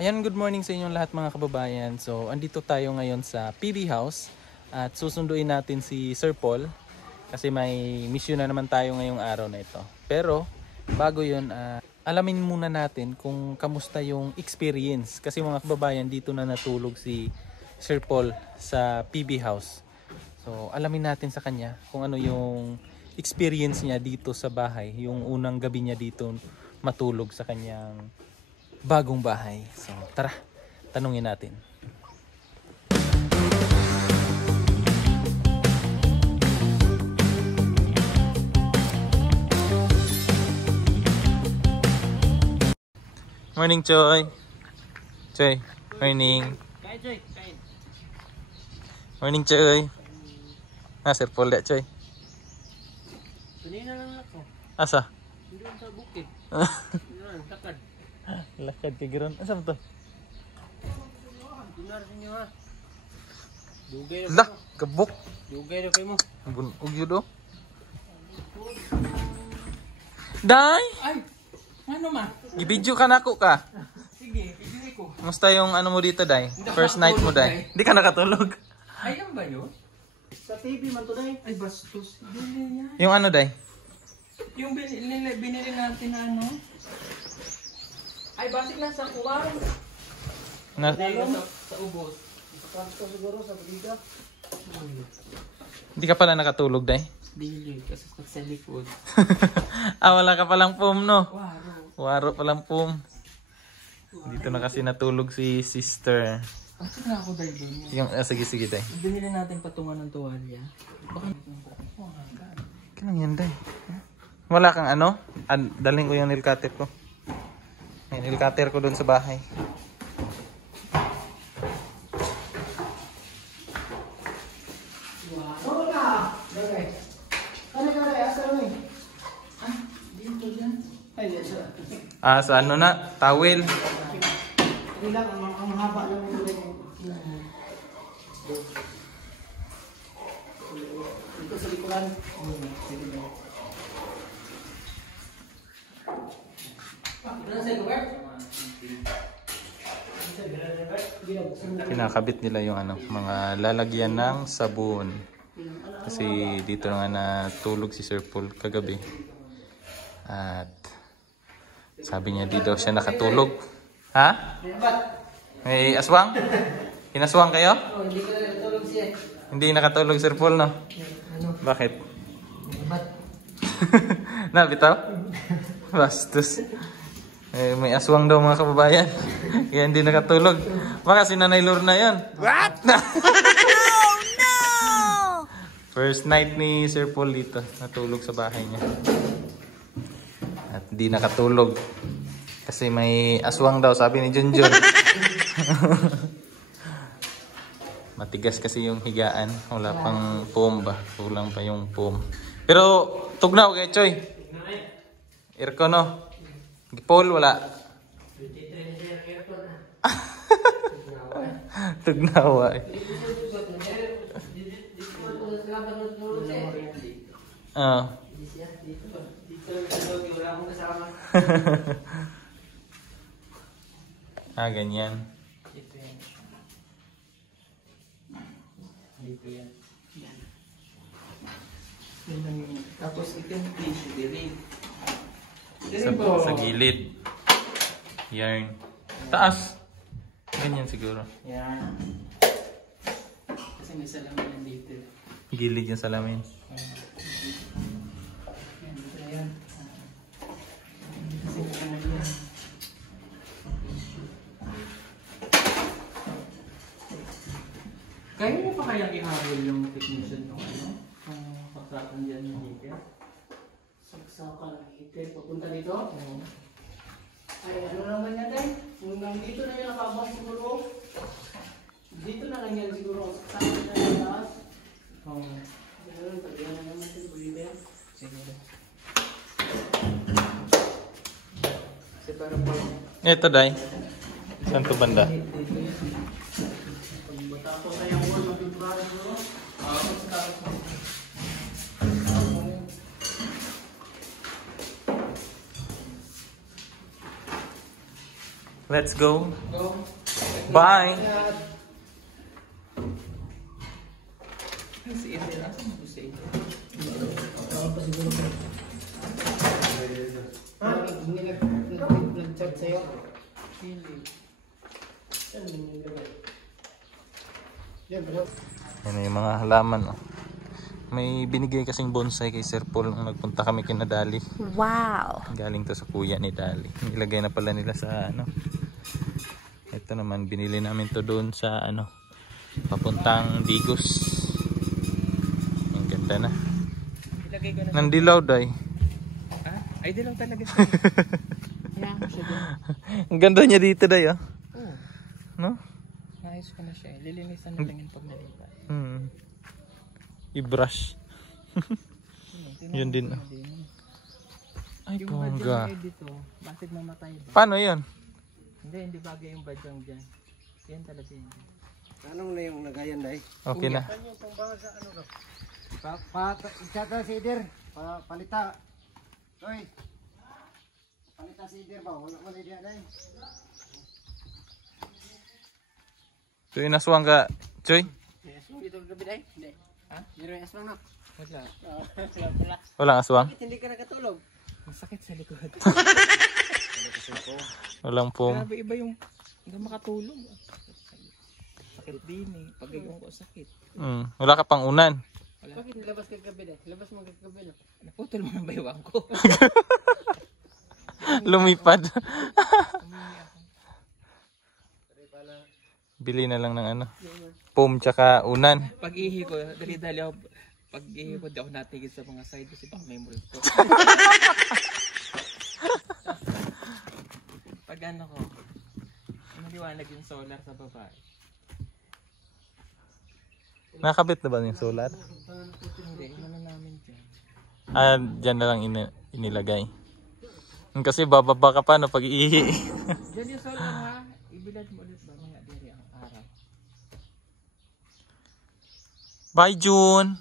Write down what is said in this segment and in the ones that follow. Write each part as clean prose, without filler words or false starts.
Ayan, good morning sa inyong lahat mga kababayan. So, andito tayo ngayon sa PB House at susunduin natin si Sir Paul kasi may mission na naman tayo ngayong araw na ito. Pero, bago yun, alamin muna natin kung kamusta yung experience kasi mga kababayan, dito na natulog si Sir Paul sa PB House. So, alamin natin sa kanya kung ano yung experience niya dito sa bahay, yung unang gabi niya dito matulog sa kanyang bagong bahay. So, tara, tanungin natin. Morning, Choy. Choy, morning. Morning, Choy. Sir Paul da, Choy. Kanina lang ako. Asa? Doon sa bukid. Lakad. Lakad ka giron. Asa mo to? Tunar sa inyo ha. Dugay na Lah, kayo. kabuk. Dugay na kayo mo. Bunog yun do. Day! Ay! Ano ma? I-video ka na ako ka. Sige, pidiri ko. Musta yung ano mo dito, Day? First night mo, Day? Hindi ka nakatulog. Ay, yan ba yun? Sa TV man to dahil. Ay, bastos. Binili yan. Yung ano, Day? Yung binili natin na ano? Ay, basik na sa kuwan. Na Sa ubos. Kanto siguro sa biga. Hindi ka pala nakatulog, Day? Binili kasi sa likod. Wala ka palang pum, no? Waro. Waro palang pum. Dito na kasi natulog si sister. Bakit na ako dahil doon? Yung, sige, Day. Binili natin patungan ng tuwalya. Bakit? Kailan yan, Day? Wala kang ano? Dalhin ko yung nail cutter ko. Yung nail cutter ko doon sa bahay. Sa ano na? Towel. Ang haba lang ito dito sa likuran. Kinakabit nila yung ano, mga lalagyan ng sabon. Kasi dito nga natulog si Sir Paul kagabi. At sabi niya dito siya nakatulog. Ha? May aswang? Inaswang kayo? Hindi ko natulog siya. Hindi nakatulog Sir Paul, no? Ano? Bakit? Ba't? Bitaw? Bastos. May aswang daw mga kababayan. Kaya hindi nakatulog. Baka si Nanay Lorna yan. What? Oh no! First night ni Sir Paul dito. Natulog sa bahay niya. At hindi nakatulog. Kasi may aswang daw, sabi ni Junjun. Matigas kasi yung higaan. Wala pang foam ba? Kulang pa yung foam. Pero tugnaw kay Choy. Aircon, no? Paul, wala. Tugnawa eh. Ganyan. Dito yan. Tapos ito yung tissue din. Sa gilid. Yarn. Taas. Ganyan siguro. Yan. Kasi may salamin dito. Gilid yung salamin. Yan, dito na yan. Kasi ano yan. Kaya mo pa kaya ihabol yung technician ng ano? Ang pakrakan dyan ng heater? Saksakan ng heater. Papunta dito? Oo. Ay, ano naman yan eh? Kung nandito na yung nakabang siguro, dito na lang yan siguro. Saksakan na yung taas. Oo. Ganun, pagyan na naman ito. Bulibe. Sige. Kasi parang po. Ito, Day. Saan to banda? Tapos ay ang wall mag-ibara siguro. Let's go. Go. Bye. Si Eden, asan mo si Eden? Tawag pa siguro ko. Hindi nag-chat sa'yo? Hindi. Saan mo nilagay? Yan, bro. Yan yung mga halaman. Oh. May binigay kasing bonsai kay Sir Paul nung nagpunta kami kina Dali. Wow! Galing to sa kuya ni Dali. Nilagay na pala nila sa ano. Ito naman, binili namin to doon sa ano, papuntang Digos. Ang ganda na. Ilagay ko na. Nandilaw, day. Ah? Ay, dilaw talaga siya. Kaya mo siya doon. Ang ganda niya dito, day, oh. Oo. No? Naayos ko na siya. Lilinisan na lang yung pag nalipat. I-brush. Yun din, oh. Ay, Yung bongga. badyang dito, bakit mamatay ba? Paano yun? Hindi bagay yung badyang dyan. Yan talaga yun. Anong na yung nagayan dahil? Okay na. Saan yung pambahan sa ano ka? Ichata si Idir. Palita. Oy. Palita si Idir ba? Wala man idea dahil. So, inaswang ka, Choy? Yes, dito gabi dahil? Hindi. Ha? Meron yung aswang na? Wala. Wala. Walang aswang? Bakit hindi ka nakatulog? Masakit sa likod. Walang foam. Grabe iba yung hindi makatulog. Sakit din eh. Pag ko sakit. Wala ka pang unan. Wala. Bakit labas ka gabi dahil? Labas mo gabi na. Naputol mo ng baywang ko. Lumipad. Bili na lang ng ano. Foam tsaka unan. Pag ihi ko, dali-dali ako. Pag ihi ko, di ako natigil sa mga side kasi baka memory ko. Pag ano ko, maliwanag yung solar sa baba. Nakabit na ba yung solar? Hindi, ano namin dyan. Ah, dyan na lang inilagay. Kasi bababa ka pa no pag iihi. Dyan yung solar ha, ibilad mo ulit ba mga diri ang araw. Bye, June!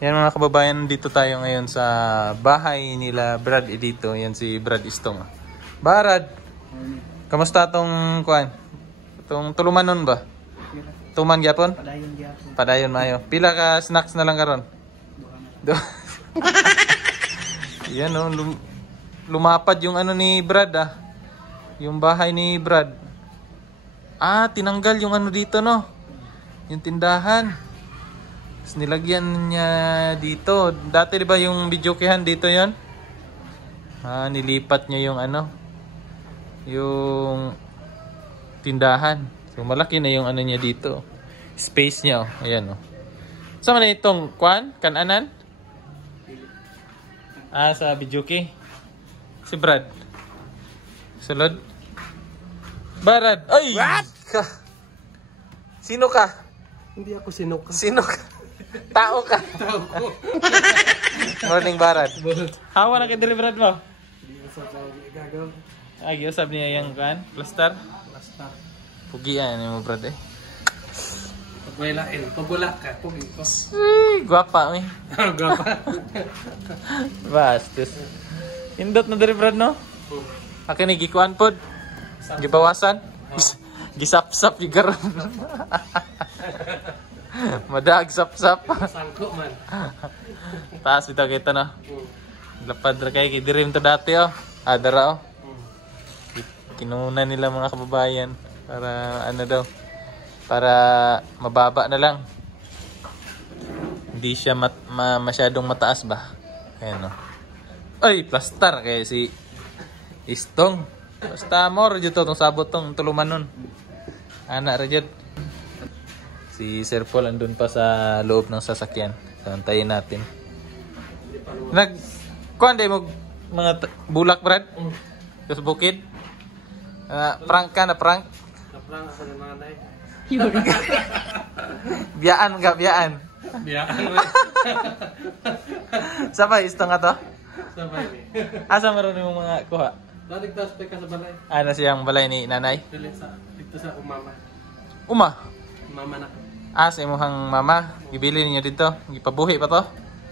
Yan mga kababayan, dito tayo ngayon sa bahay nila Brad dito. Yan si Brad Istong. Brad! Kamusta tong kuan? Itong tulumanon ba? Tuman gyapon? Padayon di ako. Padayon mayo. Pila ka snacks na lang karon? Yan oh, lumapad yung ano ni Brad ah. Yung bahay ni Brad. Ah, tinanggal yung ano dito no. Yung tindahan. Tapos nilagyan niya dito. Dati di ba yung videokehan dito yon? Ah, nilipat niya yung ano. Yung tindahan. So malaki na yung ano niya dito. Space niya oh. Ayan oh. Saan na itong kwan? Kananan? Ah, sa videoke. Si Brad. Sulod. Barad. Ay! What? Sino ka? Hindi ako sinuka. Sino ka? Tao ka. Tao ko. Morning, Barad. Hawa na kay Brad mo? Hindi sa gagawin. Ay, usap niya yung kan? Plaster? Basta. Pugian mo, Brad eh. Pagwala ka. Pugi ko. Ay, guwapa eh. Gapa. Bastos. Indot na diri Brad no? Akin ni gikuan pod. Gibawasan. Gisap-sap yung karon. Madag sap-sap. Sangko man. Taas ito kita no. Lapad ra kay dirim to dati oh. Adara oh. Kinuna nila mga kababayan para ano daw. Para mababa na lang. Hindi siya masyadong mataas ba? Ayan no. Ay, plaster kaya si Istong. Basta more dito tong sabot tong tulumanon. Anak ra jud. Si Sir Paul andun pa sa loob ng sasakyan. So, antayin natin. Kuan day mo mga bulak Brad? Sa bukid? Prank ka na prank? Naplang ako ng mga nay. Biyaan ka, biyaan. Biyaan. Sabay, Istong nga to? Sabay ni. Asa maroon yung mga kuha? Dating taspek ka sa balay. Ano siyang balay ni nanay? Dito sa umama. Uma. Mama na. Sa imuhang mama. Gibili niyo dito. Gipabuhi pa to?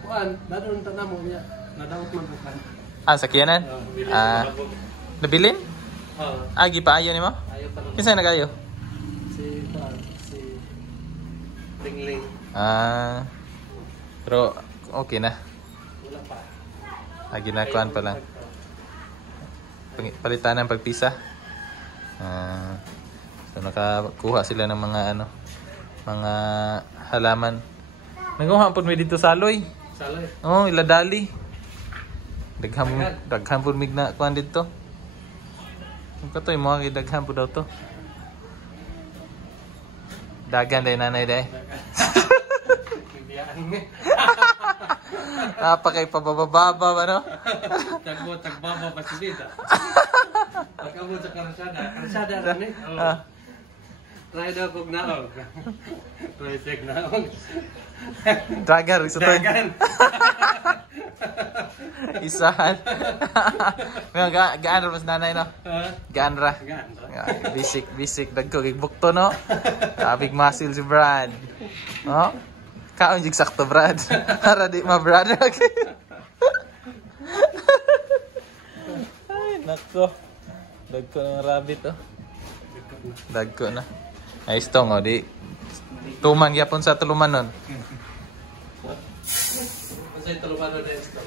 Kuan, dadon ta mo niya. Nadawat man bukan. Sakyanan? Nabilin? Oo. Agi pa ayo nimo? Ayaw pa rin. Kinsa nagayo? Si Ringling. Ah. Pero okay na. Wala pa. Agi na kuan pa lang. Palitan ng pagpisa. So nakakuha sila ng mga mga halaman. Nagkuha pud mi dito sa aloy. Saloy. Oh, iladali. Daghan pud mig na kuan dito. Ang katoy mo kay daghan pud daw to. Dagan day nanay day. Bibiyaan mo. Napakay pabababa ba no? Tagbaba pa si Dita. Pagkabot sa karsada. Karsada rin eh. Try daw kog naog. Try check naog. Dagan rin sa to. Dagan. Isahan. Mga gaan ra mas nanay no. Gaan ra. Gaan. Bisik dagko kay bukto no. Abig masil si Brad. Oh? Kaon jig sakto Brad. Para di ma Brad. Ay nako. Dagko ng rabbit oh. Dagko na. Ay stong oh di. Tuman gyapon sa tuluman nun. Kasi tuluman na din ito.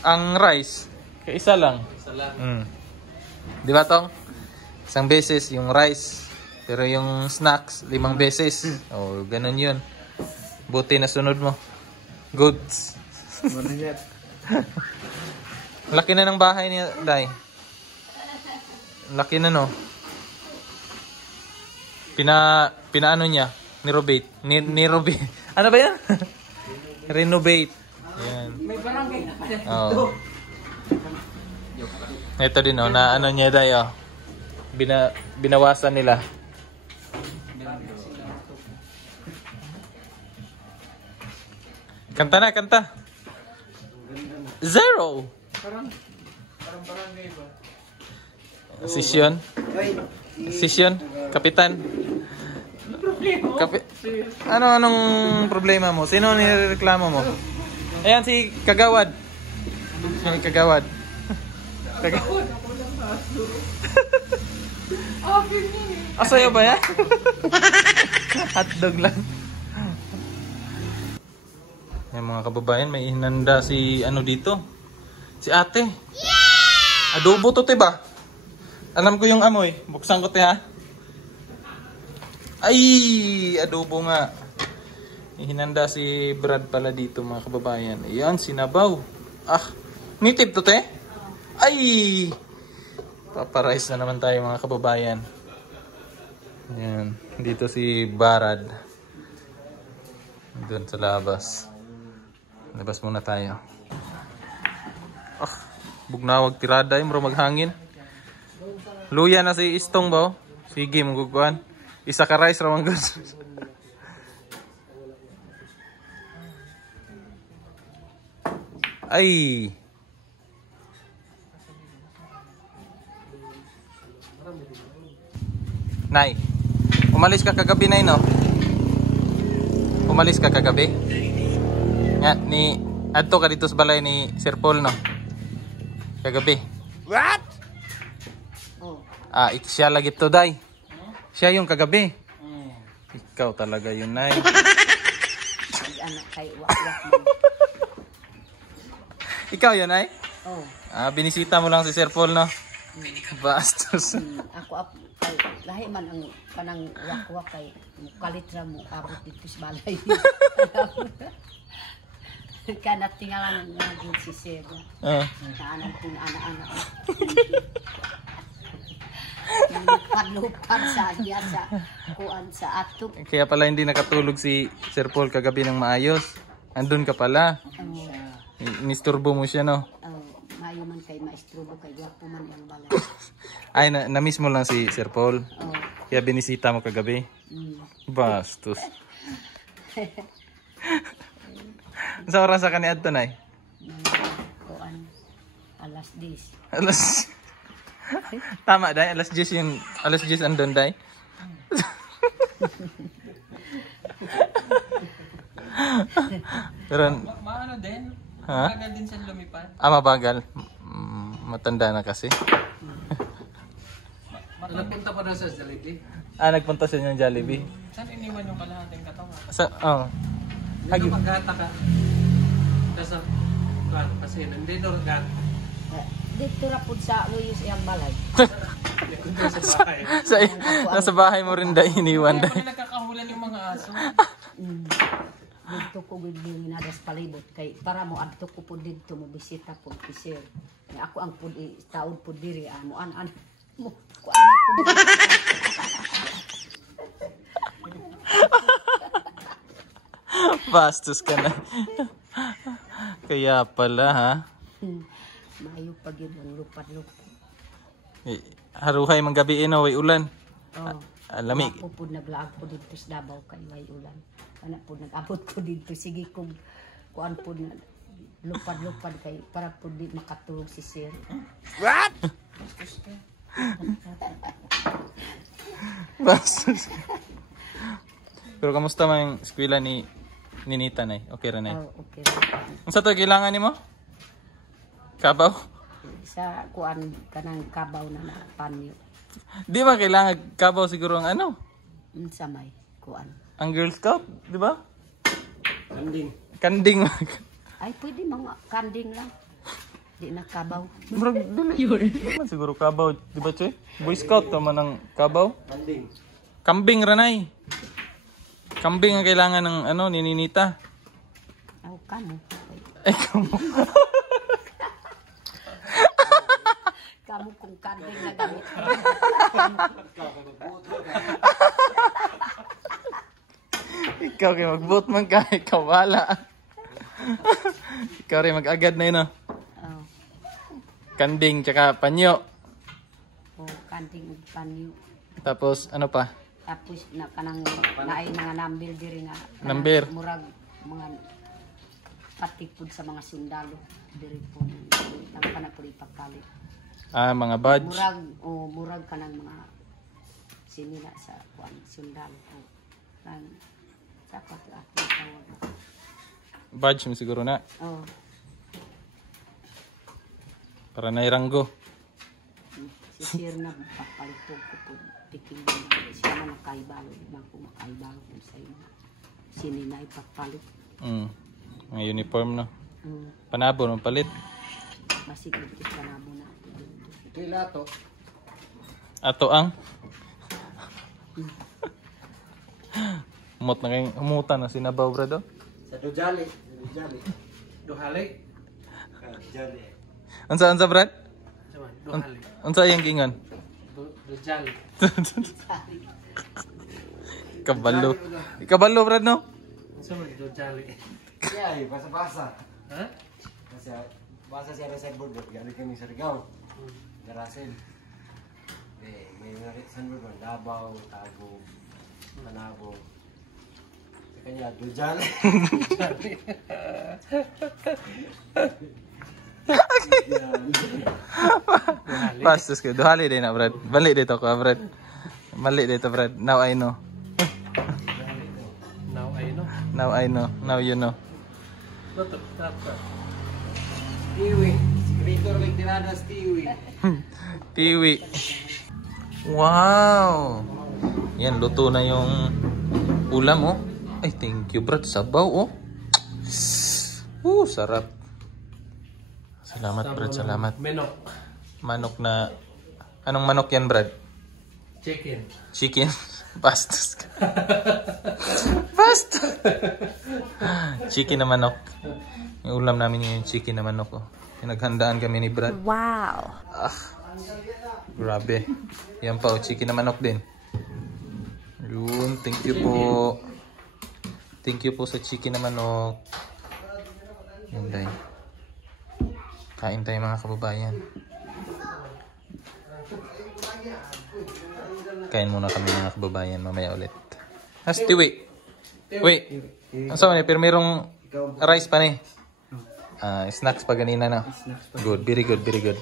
Ang rice kay isa lang. Salam. Di ba tong? Isang beses yung rice. Pero yung snacks, 5 beses. Oh, ganun yun. Buti na sunod mo. Goods. Laki na ng bahay niya, Day. Laki na no. Pinaano niya? Nirobate. Nirobate. Ano ba yan? Renovate. Yan. May barangay na pala. Oh. Ito din oh, na ano niya Day oh. Binawasan nila. Kanta na, kanta. 0. Parang barangay ba? Sisyon. Sisyon. Kapitan. Anong problema mo? Sino nireklamo mo? Ayan si Kagawad. Kagawad. Kagawad. Asayo ba yan? Hotdog lang. Ay mga kababayan, may hinanda si ano dito. Si ate. Yeah! Adobo to, ba? Alam ko yung amoy. Buksan ko, te, ha? Ay! Adobo nga. May hinanda si Brad pala dito, mga kababayan. Ayan, sinabaw. Ah, nitib to, te? Ay! Paparice na naman tayo, mga kababayan. Ayan. Dito si Barad. Doon sa labas. Labas muna tayo. Ah, bugnawag tirada yung maghangin. Luya na si Istong ba? Sige, maguguan. Isa ka rice ramang good. Ay. Nay, umalis ka kagabi, Nay, no? Umalis ka kagabi? Nga, adto ka dito sa balay ni Sir Paul, no? Kagabi. What? Oh. Ah, siya lagi to, Day. Siya yung kagabi. Ikaw talaga yun, Nay. Anak kay wakwak mo. Ikaw yun, Nay? Oh. Ah, binisita mo lang si Sir Paul, no? Bastos. Ako kay lahi man ang kanang wakwak kay kalitra mo abot dito sa balay. Kana tingalan ng si Sir. Kaanan kung ana-ana. Padlupad sa niya sa kuan sa ato. Kaya pala hindi nakatulog si Sir Paul kagabi ng maayos. Andun ka pala. Nisturbo mo siya, no? Mayo man kay maestro mo kay gwapo man ang balay. Ay, na-miss mo lang si Sir Paul. Kaya binisita mo kagabi. Bastos. Sa oras sa kaniad to, Nay? Kuan alas 10. Alas... Tama, Day. Alas 10 yung... Alas 10 andun, Day. Pero... Maano din? Ha? Mabagal din siya lumipad. Ah, mabagal. Matanda na kasi. Napunta pa daw sa Jollibee. Nagpunta siya ng Jollibee. Saan iniwan yung kalahating katawan? Agi. Dito maghata ka. Kasi, kasi nandito gat. Dito ra pud sa Luyos iyang balay. Dito sa bahay. Nasa bahay mo rin dahil iniwan Kaya dahil. pala nagkakahulan yung mga aso. Dito ko gibing nadas palibot kay para mo adto ko pud dito mo bisita pud kisir. Ako ang pud taod pud diri mo an mo kuan ko. Bastos ka na. Kaya pala ha. Maayo pag yun ang lupad-lupad. Haruhay mang gabi way ulan. Oh. Lamig. Ako po naglaag ko dito sa Davao kay may ulan. Ana po nag-abot ko dito. Sige kung kuan po na lupad-lupad kay para po di makatulog si sir. What? Bastos ka. Pero kamusta man yung eskwela ni Nita na? Okay ra na. Oh, okay. Unsa to kailangan nimo? Kabaw? Sa kuan kanang kabaw na panyo. Di ba kailangan kabaw siguro ang ano? Unsa may kuan. Ang Girl Scout, di ba? Kanding. Kanding. Ay pwede mga kanding lang. Di na kabaw. Bro, dili. Man siguro kabaw, di ba, Che? Boy Scout naman ang kabaw. Kanding. Kambing ranay. Kambing ang kailangan ng ano ni Ninita. Aw kamo. Ay, kamo. Kamo kung kanding na gamit. Ikaw kay mag-vote man ka, ikaw wala. Ikaw rin mag-agad na yun, no? Oh. Kanding tsaka panyo. O kanding ug panyo. Tapos ano pa? Tapos na kanang naay nga nambil diri nga kanang Number. murag mga patikpud sa mga sundalo diri po nang kana pud ipakalit. Mga badge. Murag kanang mga sinila sa kuan sundalo. Kan sapat ako tawag. Badge mo siguro na. Oh, Para na iranggo. si sir na papalitog ko po tiking siya man nakaibalo di man ko makaibalo kung sa imo. Sini na ipapalit. Mga uniform, no? Mm. Panabo, no? Palit. Masig ito sa nabo na. Ito yung lato. Ato ang. Umot na kayong umutan na sinabaw, brado. Sa Dojali. Dojali. Duhali. Dojali. Unsa, Brad? Saman, duhali. Unsa yung gingon? Dujali. Kabalo. Kabalo, Brad, no? Saman, dujali. Kaya basa-basa. Ha? Kasi basa siya sa board. Gano'n kami sa Rigao. Garasin. May nakita sa board. Labaw, Tago, Manabo. Sa kanya, Dojali. Bastos ko. Duhali din na, Brad. Balik dito ko, Brad. Balik dito, Brad. Now I know. Now I know. Now I know. Now you know. Tutok, tata. Tiwi. Skritor lang tinadas Tiwi. Tiwi. Wow! Yan, luto na yung ulam, oh. Ay, thank you, Brad. Sabaw, oh. Sarap. Salamat, Brad. Salamat. Menok. Manok na... Anong manok yan, Brad? Chicken. Chicken? Bastos ka. Bastos! Chicken na manok. Yung ulam namin yung chicken na manok, oh. Pinaghandaan kami ni Brad. Wow. Grabe. Yan pa, oh, chicken na manok din. Yun, thank you po. Thank you po sa chicken na manok. Yun, dahil. Kain tayo mga kababayan. Kain muna kami mga kababayan, mamaya ulit. Tiwi. Wait. Ang sabi, pero mayroong rice pa ni. Snacks pa ganina na. Good, very good, very good.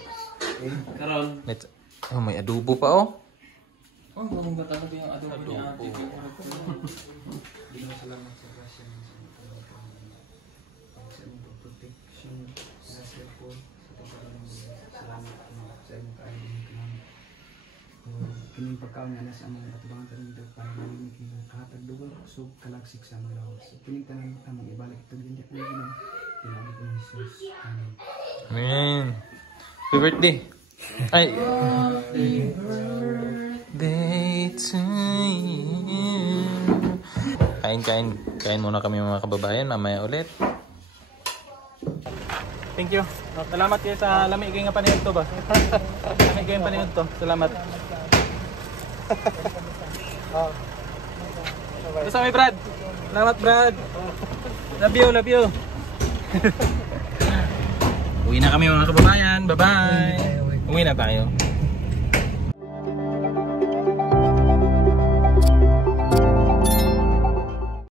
Karon. Let's... Oh, may adobo pa, oh. Oh, marunong ba talaga yung adobo niya? So kining pagkaon nga sa among atubangan tanan dito para malimit king kahatag dugo so kalagsik sa among lawas. So kining tanan among ibalik ito din ko Ginoo. Pinaagi ko ni Jesus. Amen. Amen. Happy birthday. Ay. Happy birthday to you. Kain muna kami mga kababayan. Mamaya ulit. Thank you. Salamat kayo sa lamig kayo nga panihod to ba? Lamig kayo nga panihod to. Salamat. Ito sa may Brad. Salamat Brad. Love you, love you. Uwi na kami mga kababayan. Bye-bye. Uwi na tayo.